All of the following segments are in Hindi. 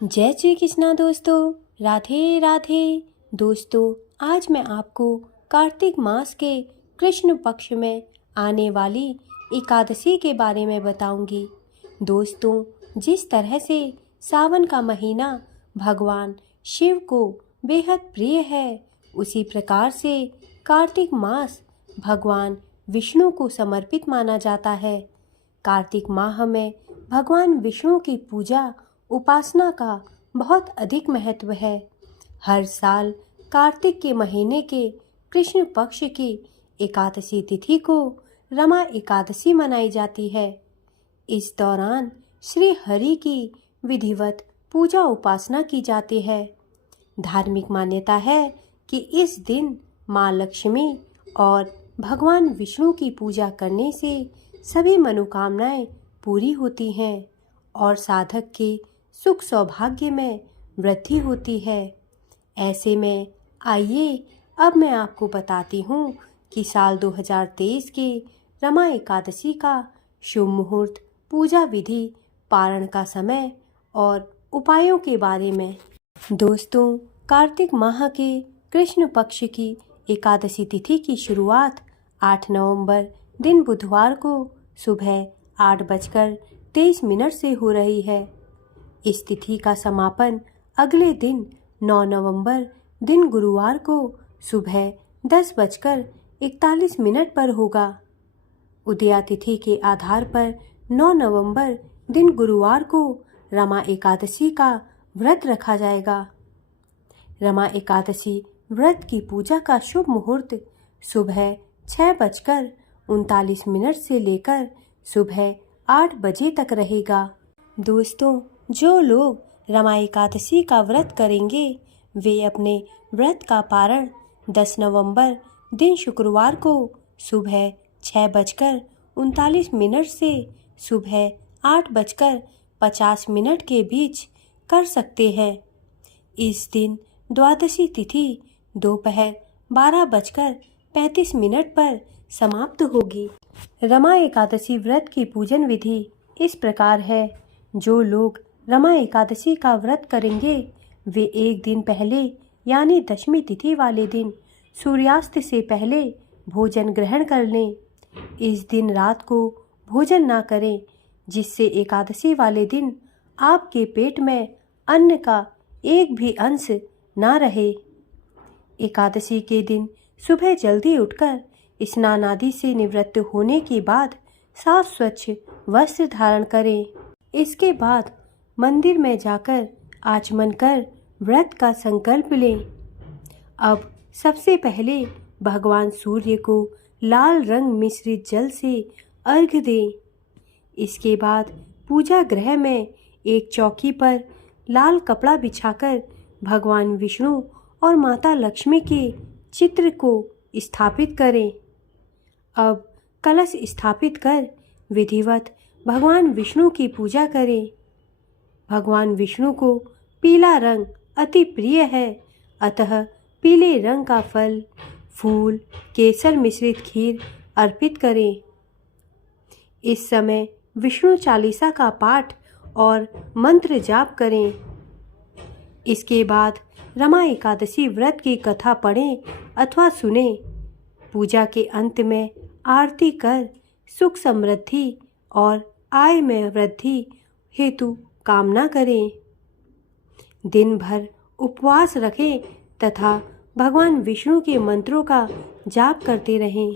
जय श्री कृष्णा दोस्तों, राधे राधे। दोस्तों, आज मैं आपको कार्तिक मास के कृष्ण पक्ष में आने वाली एकादशी के बारे में बताऊंगी। दोस्तों, जिस तरह से सावन का महीना भगवान शिव को बेहद प्रिय है, उसी प्रकार से कार्तिक मास भगवान विष्णु को समर्पित माना जाता है। कार्तिक माह में भगवान विष्णु की पूजा उपासना का बहुत अधिक महत्व है। हर साल कार्तिक के महीने के कृष्ण पक्ष की एकादशी तिथि को रमा एकादशी मनाई जाती है। इस दौरान श्री हरि की विधिवत पूजा उपासना की जाती है। धार्मिक मान्यता है कि इस दिन माँ लक्ष्मी और भगवान विष्णु की पूजा करने से सभी मनोकामनाएं पूरी होती हैं और साधक के सुख सौभाग्य में वृद्धि होती है। ऐसे में आइए अब मैं आपको बताती हूँ कि साल 2023 के रमा एकादशी का शुभ मुहूर्त, पूजा विधि, पारण का समय और उपायों के बारे में। दोस्तों, कार्तिक माह के कृष्ण पक्ष की एकादशी तिथि की शुरुआत 8 नवंबर दिन बुधवार को सुबह 8:23 से हो रही है। इस तिथि का समापन अगले दिन 9 नवंबर दिन गुरुवार को सुबह 10:41 पर होगा। उदया तिथि के आधार पर 9 नवंबर दिन गुरुवार को रमा एकादशी का व्रत रखा जाएगा। रमा एकादशी व्रत की पूजा का शुभ मुहूर्त सुबह 6:39 से लेकर सुबह 8 बजे तक रहेगा। दोस्तों, जो लोग रमा एकादशी का व्रत करेंगे, वे अपने व्रत का पारण 10 नवंबर दिन शुक्रवार को सुबह 6:39 से सुबह 8:50 के बीच कर सकते हैं। इस दिन द्वादशी तिथि दोपहर 12:35 पर समाप्त होगी। रमा एकादशी व्रत की पूजन विधि इस प्रकार है। जो लोग रमा एकादशी का व्रत करेंगे, वे एक दिन पहले यानी दशमी तिथि वाले दिन सूर्यास्त से पहले भोजन ग्रहण कर लें। इस दिन रात को भोजन ना करें, जिससे एकादशी वाले दिन आपके पेट में अन्न का एक भी अंश ना रहे। एकादशी के दिन सुबह जल्दी उठकर स्नान आदि से निवृत्त होने के बाद साफ स्वच्छ वस्त्र धारण करें। इसके बाद मंदिर में जाकर आचमन कर व्रत का संकल्प लें। अब सबसे पहले भगवान सूर्य को लाल रंग मिश्रित जल से अर्घ्य दें। इसके बाद पूजा गृह में एक चौकी पर लाल कपड़ा बिछाकर भगवान विष्णु और माता लक्ष्मी के चित्र को स्थापित करें। अब कलश स्थापित कर विधिवत भगवान विष्णु की पूजा करें। भगवान विष्णु को पीला रंग अति प्रिय है, अतः पीले रंग का फल, फूल, केसर मिश्रित खीर अर्पित करें। इस समय विष्णु चालीसा का पाठ और मंत्र जाप करें। इसके बाद रमा एकादशी व्रत की कथा पढ़ें अथवा सुनें। पूजा के अंत में आरती कर सुख समृद्धि और आय में वृद्धि हेतु कामना करें। दिन भर उपवास रखें तथा भगवान विष्णु के मंत्रों का जाप करते रहें।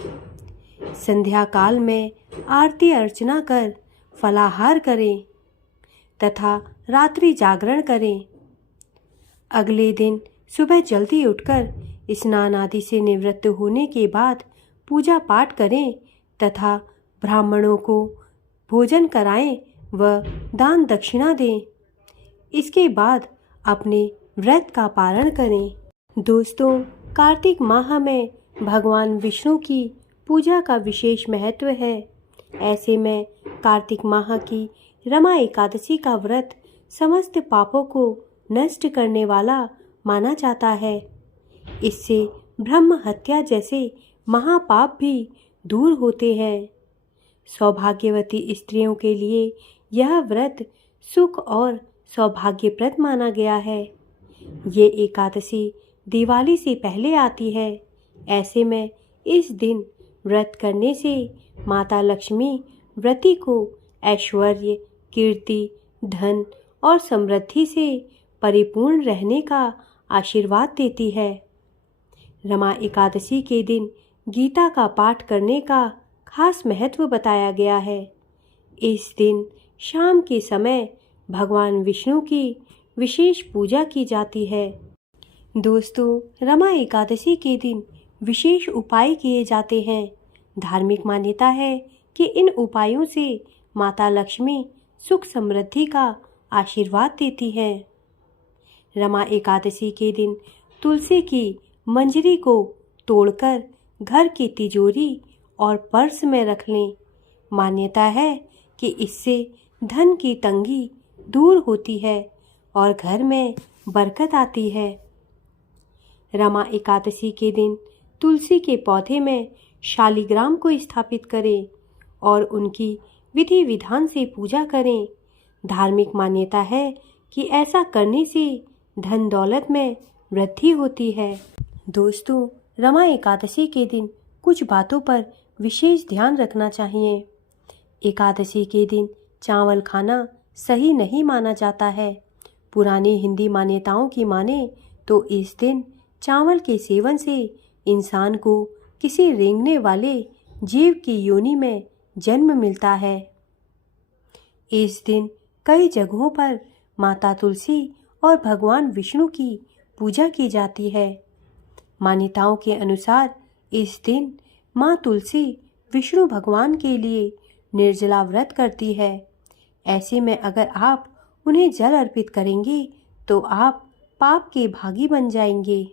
संध्या काल में आरती अर्चना कर फलाहार करें तथा रात्रि जागरण करें। अगले दिन सुबह जल्दी उठकर स्नान आदि से निवृत्त होने के बाद पूजा पाठ करें तथा ब्राह्मणों को भोजन कराएं व दान दक्षिणा दें। इसके बाद अपने व्रत का पारण करें। दोस्तों, कार्तिक माह में भगवान विष्णु की पूजा का विशेष महत्व है। ऐसे में कार्तिक माह की रमा एकादशी का व्रत समस्त पापों को नष्ट करने वाला माना जाता है। इससे ब्रह्म हत्या जैसे महापाप भी दूर होते हैं। सौभाग्यवती स्त्रियों के लिए यह व्रत सुख और सौभाग्यप्रद माना गया है। ये एकादशी दिवाली से पहले आती है। ऐसे में इस दिन व्रत करने से माता लक्ष्मी व्रती को ऐश्वर्य, कीर्ति, धन और समृद्धि से परिपूर्ण रहने का आशीर्वाद देती है। रमा एकादशी के दिन गीता का पाठ करने का खास महत्व बताया गया है। इस दिन शाम के समय भगवान विष्णु की विशेष पूजा की जाती है। दोस्तों, रमा एकादशी के दिन विशेष उपाय किए जाते हैं। धार्मिक मान्यता है कि इन उपायों से माता लक्ष्मी सुख समृद्धि का आशीर्वाद देती हैं। रमा एकादशी के दिन तुलसी की मंजरी को तोड़कर घर की तिजोरी और पर्स में रख लें। मान्यता है कि इससे धन की तंगी दूर होती है और घर में बरकत आती है। रमा एकादशी के दिन तुलसी के पौधे में शालिग्राम को स्थापित करें और उनकी विधि विधान से पूजा करें। धार्मिक मान्यता है कि ऐसा करने से धन दौलत में वृद्धि होती है। दोस्तों, रमा एकादशी के दिन कुछ बातों पर विशेष ध्यान रखना चाहिए। एकादशी के दिन चावल खाना सही नहीं माना जाता है। पुरानी हिंदी मान्यताओं की माने तो इस दिन चावल के सेवन से इंसान को किसी रेंगने वाले जीव की योनि में जन्म मिलता है। इस दिन कई जगहों पर माता तुलसी और भगवान विष्णु की पूजा की जाती है। मान्यताओं के अनुसार इस दिन माँ तुलसी विष्णु भगवान के लिए निर्जला व्रत करती है। ऐसे में अगर आप उन्हें जल अर्पित करेंगे तो आप पाप के भागी बन जाएंगे।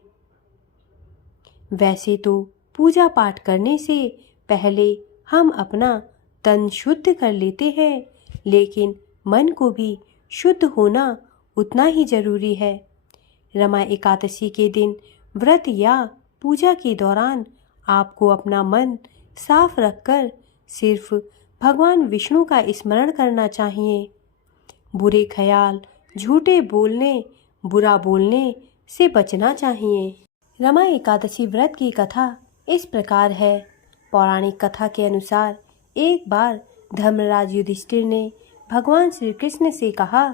वैसे तो पूजा पाठ करने से पहले हम अपना तन शुद्ध कर लेते हैं, लेकिन मन को भी शुद्ध होना उतना ही जरूरी है। रमा एकादशी के दिन व्रत या पूजा के दौरान आपको अपना मन साफ रखकर सिर्फ भगवान विष्णु का स्मरण करना चाहिए। बुरे ख्याल, झूठे बोलने, बुरा बोलने से बचना चाहिए। रमा एकादशी व्रत की कथा इस प्रकार है। पौराणिक कथा के अनुसार एक बार धर्मराज युधिष्ठिर ने भगवान श्री कृष्ण से कहा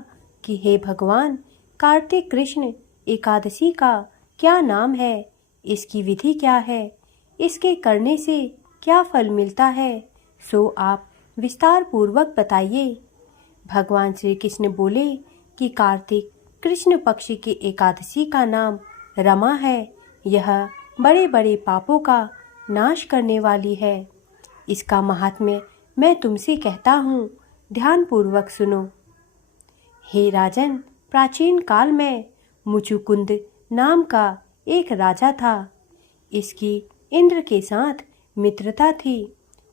कि हे भगवान, कार्तिक कृष्ण एकादशी का क्या नाम है, इसकी विधि क्या है, इसके करने से क्या फल मिलता है, सो आप विस्तार पूर्वक बताइए। भगवान श्री कृष्ण बोले कि कार्तिक कृष्ण पक्ष की एकादशी का नाम रमा है। यह बड़े बड़े पापों का नाश करने वाली है। इसका महात्म्य मैं तुमसे कहता हूँ, ध्यान पूर्वक सुनो। हे राजन, प्राचीन काल में मुचुकुंद नाम का एक राजा था। इसकी इंद्र के साथ मित्रता थी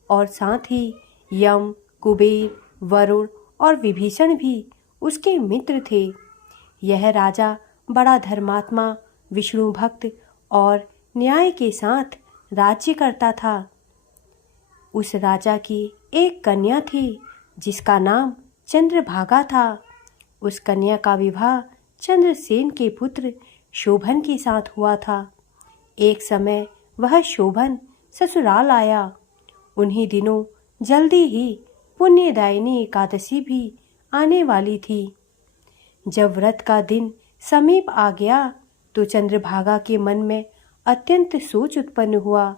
और साथ ही यम, कुबेर, वरुण और विभीषण भी उसके मित्र थे। यह राजा बड़ा धर्मात्मा, विष्णु भक्त और न्याय के साथ राज्य करता था। उस राजा की एक कन्या थी जिसका नाम चंद्रभागा था। उस कन्या का विवाह चंद्रसेन के पुत्र शोभन के साथ हुआ था। एक समय वह शोभन ससुराल आया। उन्हीं दिनों जल्दी ही पुण्यदायिनी एकादशी भी आने वाली थी। जब व्रत का दिन समीप आ गया तो चंद्रभागा के मन में अत्यंत सोच उत्पन्न हुआ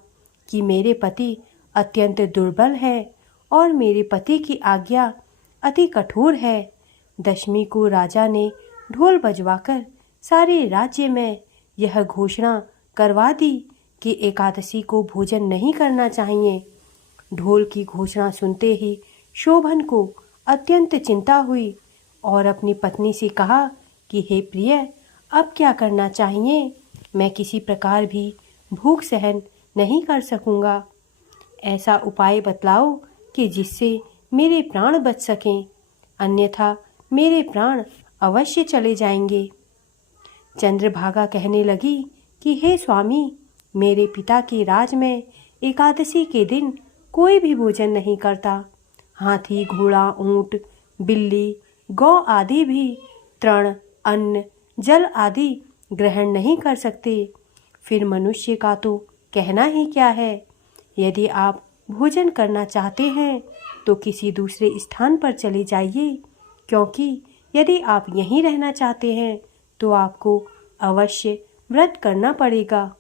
कि मेरे पति अत्यंत दुर्बल है और मेरे पति की आज्ञा अति कठोर है। दशमी को राजा ने ढोल बजवाकर सारे राज्य में यह घोषणा करवा दी कि एकादशी को भोजन नहीं करना चाहिए। ढोल की घोषणा सुनते ही शोभन को अत्यंत चिंता हुई और अपनी पत्नी से कहा कि हे प्रिय, अब क्या करना चाहिए? मैं किसी प्रकार भी भूख सहन नहीं कर सकूंगा। ऐसा उपाय बतलाओ कि जिससे मेरे प्राण बच सकें, अन्यथा मेरे प्राण अवश्य चले जाएंगे। चंद्रभागा कहने लगी कि हे स्वामी, मेरे पिता के राज में एकादशी के दिन कोई भी भोजन नहीं करता। हाथी, घोड़ा, ऊंट, बिल्ली, गौ आदि भी तृण, अन्न, जल आदि ग्रहण नहीं कर सकते, फिर मनुष्य का तो कहना ही क्या है। यदि आप भोजन करना चाहते हैं तो किसी दूसरे स्थान पर चले जाइए, क्योंकि यदि आप यहीं रहना चाहते हैं तो आपको अवश्य व्रत करना पड़ेगा।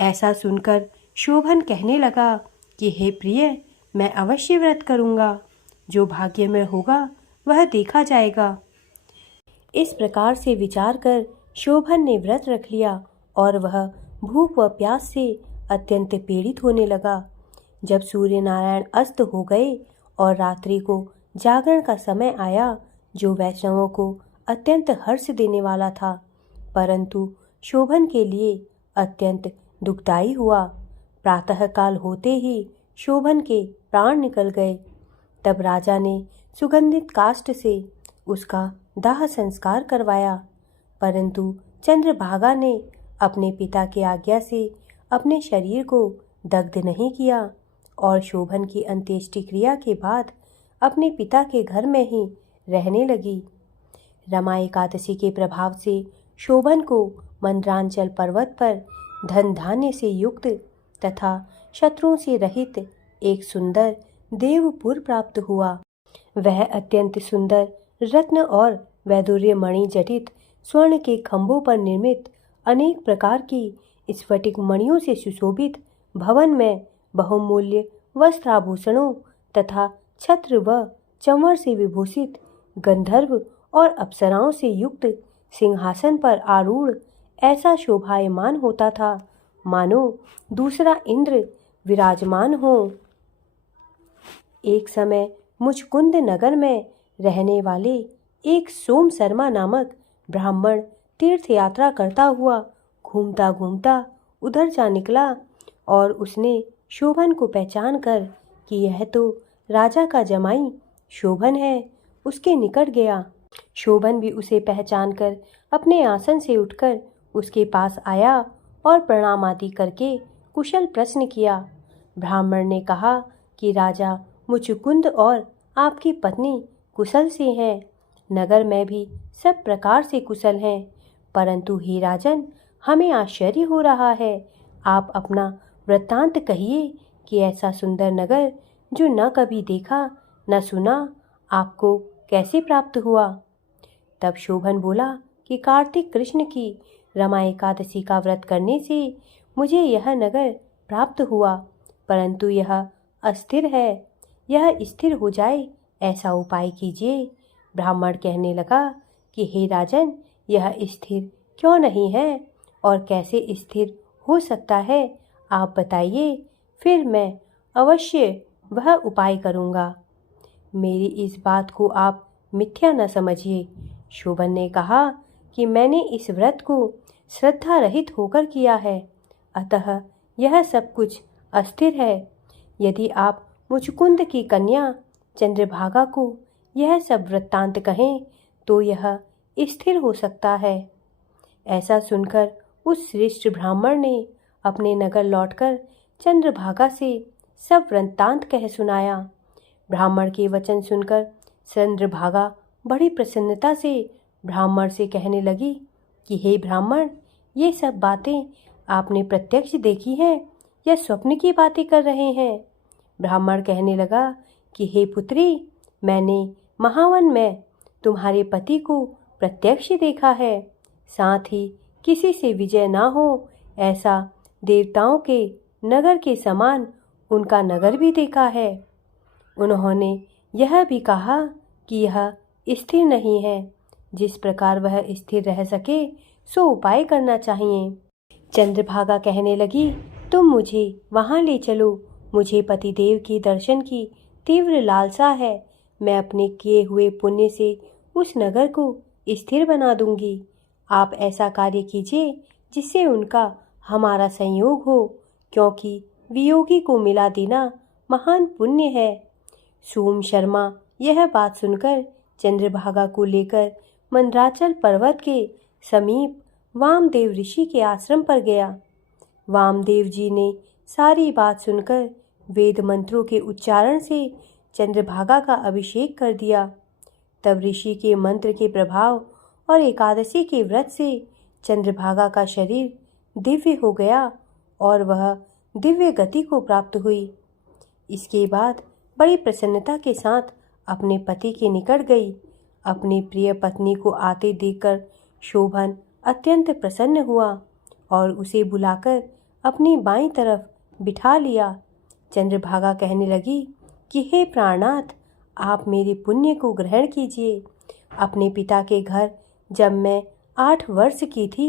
ऐसा सुनकर शोभन कहने लगा कि हे प्रिय, मैं अवश्य व्रत करूँगा, जो भाग्य में होगा वह देखा जाएगा। इस प्रकार से विचार कर शोभन ने व्रत रख लिया और वह भूख व प्यास से अत्यंत पीड़ित होने लगा। जब सूर्य नारायण अस्त हो गए और रात्रि को जागरण का समय आया, जो वैष्णवों को अत्यंत हर्ष देने वाला था, परंतु शोभन के लिए अत्यंत दुखदायी हुआ। प्रातःकाल होते ही शोभन के प्राण निकल गए। तब राजा ने सुगंधित काष्ठ से उसका दाह संस्कार करवाया, परंतु चंद्रभागा ने अपने पिता की आज्ञा से अपने शरीर को दग्ध नहीं किया और शोभन की अंत्येष्टि क्रिया के बाद अपने पिता के घर में ही रहने लगी। रमा एकादशी के प्रभाव से शोभन को मंदरांचल पर्वत पर धन धान्य से युक्त तथा शत्रुओं से रहित एक सुंदर देवपुर प्राप्त हुआ। वह अत्यंत सुंदर रत्न और वैदूर्य मणि जटित स्वर्ण के खंभों पर निर्मित अनेक प्रकार की स्फटिक मणियों से सुशोभित भवन में बहुमूल्य वस्त्राभूषणों तथा छत्र व चंवर से विभूषित गंधर्व और अप्सराओं से युक्त सिंहासन पर आरूढ़ ऐसा शोभायमान होता था, मानो दूसरा इंद्र विराजमान हो। एक समय मुचकुंद नगर में रहने वाले एक सोम शर्मा नामक ब्राह्मण तीर्थ यात्रा करता हुआ घूमता घूमता उधर जा निकला और उसने शोभन को पहचान कर कि यह तो राजा का जमाई शोभन है, उसके निकट गया। शोभन भी उसे पहचान कर अपने आसन से उठकर उसके पास आया और प्रणाम आदि करके कुशल प्रश्न किया। ब्राह्मण ने कहा कि राजा मुचुकुंद और आपकी पत्नी कुशल से हैं, नगर में भी सब प्रकार से कुशल हैं, परंतु हे राजन, हमें आश्चर्य हो रहा है। आप अपना वृत्तांत कहिए कि ऐसा सुंदर नगर जो न कभी देखा न सुना, आपको कैसे प्राप्त हुआ। तब शोभन बोला कि कार्तिक कृष्ण की रमा एकादशी का व्रत करने से मुझे यह नगर प्राप्त हुआ, परंतु यह अस्थिर है। यह स्थिर हो जाए ऐसा उपाय कीजिए। ब्राह्मण कहने लगा कि हे राजन, यह स्थिर क्यों नहीं है और कैसे स्थिर हो सकता है, आप बताइए, फिर मैं अवश्य वह उपाय करूँगा। मेरी इस बात को आप मिथ्या न समझिए। शोभन ने कहा कि मैंने इस व्रत को श्रद्धा रहित होकर किया है, अतः यह सब कुछ अस्थिर है। यदि आप मुचकुंद की कन्या चंद्रभागा को यह सब वृत्तांत कहें तो यह स्थिर हो सकता है। ऐसा सुनकर उस श्रेष्ठ ब्राह्मण ने अपने नगर लौटकर चंद्रभागा से सब वृत्तांत कह सुनाया। ब्राह्मण के वचन सुनकर चंद्रभागा बड़ी प्रसन्नता से ब्राह्मण से कहने लगी कि हे ब्राह्मण, ये सब बातें आपने प्रत्यक्ष देखी हैं या स्वप्न की बातें कर रहे हैं। ब्राह्मण कहने लगा कि हे पुत्री, मैंने महावन में तुम्हारे पति को प्रत्यक्ष देखा है, साथ ही किसी से विजय ना हो ऐसा देवताओं के नगर के समान उनका नगर भी देखा है। उन्होंने यह भी कहा कि यह स्थिर नहीं है, जिस प्रकार वह स्थिर रह सके सो उपाय करना चाहिए। चंद्रभागा कहने लगी, तुम मुझे वहाँ ले चलो, मुझे पतिदेव के दर्शन की तीव्र लालसा है। मैं अपने किए हुए पुण्य से उस नगर को स्थिर बना दूंगी। आप ऐसा कार्य कीजिए जिससे उनका हमारा संयोग हो, क्योंकि वियोगी को मिला देना महान पुण्य है। सोम शर्मा यह बात सुनकर चंद्रभागा को लेकर मंदराचल पर्वत के समीप वामदेव ऋषि के आश्रम पर गया। वामदेव जी ने सारी बात सुनकर वेद मंत्रों के उच्चारण से चंद्रभागा का अभिषेक कर दिया। तब ऋषि के मंत्र के प्रभाव और एकादशी के व्रत से चंद्रभागा का शरीर दिव्य हो गया और वह दिव्य गति को प्राप्त हुई। इसके बाद बड़ी प्रसन्नता के साथ अपने पति के निकट गई। अपनी प्रिय पत्नी को आते देखकर शोभन अत्यंत प्रसन्न हुआ और उसे बुलाकर अपनी बाईं तरफ बिठा लिया। चंद्रभागा कहने लगी कि हे प्राणनाथ, आप मेरे पुण्य को ग्रहण कीजिए। अपने पिता के घर जब मैं 8 वर्ष की थी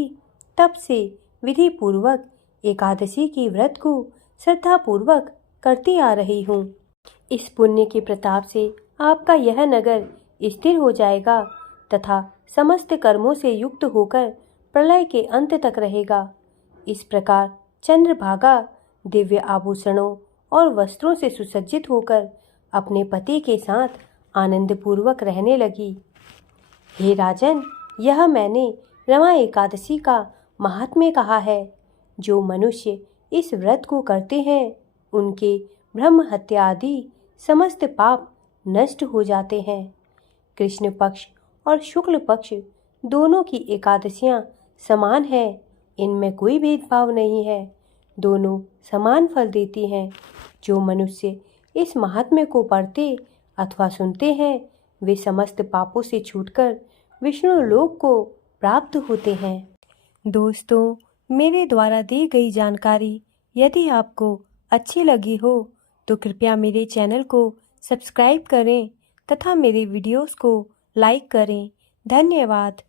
तब से विधि पूर्वक एकादशी की व्रत को श्रद्धा पूर्वक करती आ रही हूँ। इस पुण्य के प्रताप से आपका यह नगर स्थिर हो जाएगा तथा समस्त कर्मों से युक्त होकर प्रलय के अंत तक रहेगा। इस प्रकार चंद्रभागा दिव्य आभूषणों और वस्त्रों से सुसज्जित होकर अपने पति के साथ आनंद पूर्वक रहने लगी। हे राजन, यह मैंने रमा एकादशी का महात्म्य कहा है। जो मनुष्य इस व्रत को करते हैं उनके ब्रह्म हत्या आदि समस्त पाप नष्ट हो जाते हैं। कृष्ण पक्ष और शुक्ल पक्ष दोनों की एकादशियां समान है, इनमें कोई भेदभाव नहीं है, दोनों समान फल देती हैं। जो मनुष्य इस महात्म्य को पढ़ते अथवा सुनते हैं वे समस्त पापों से छूटकर विष्णु लोक को प्राप्त होते हैं। दोस्तों, मेरे द्वारा दी गई जानकारी यदि आपको अच्छी लगी हो तो कृपया मेरे चैनल को सब्सक्राइब करें तथा मेरे वीडियोस को लाइक करें। धन्यवाद।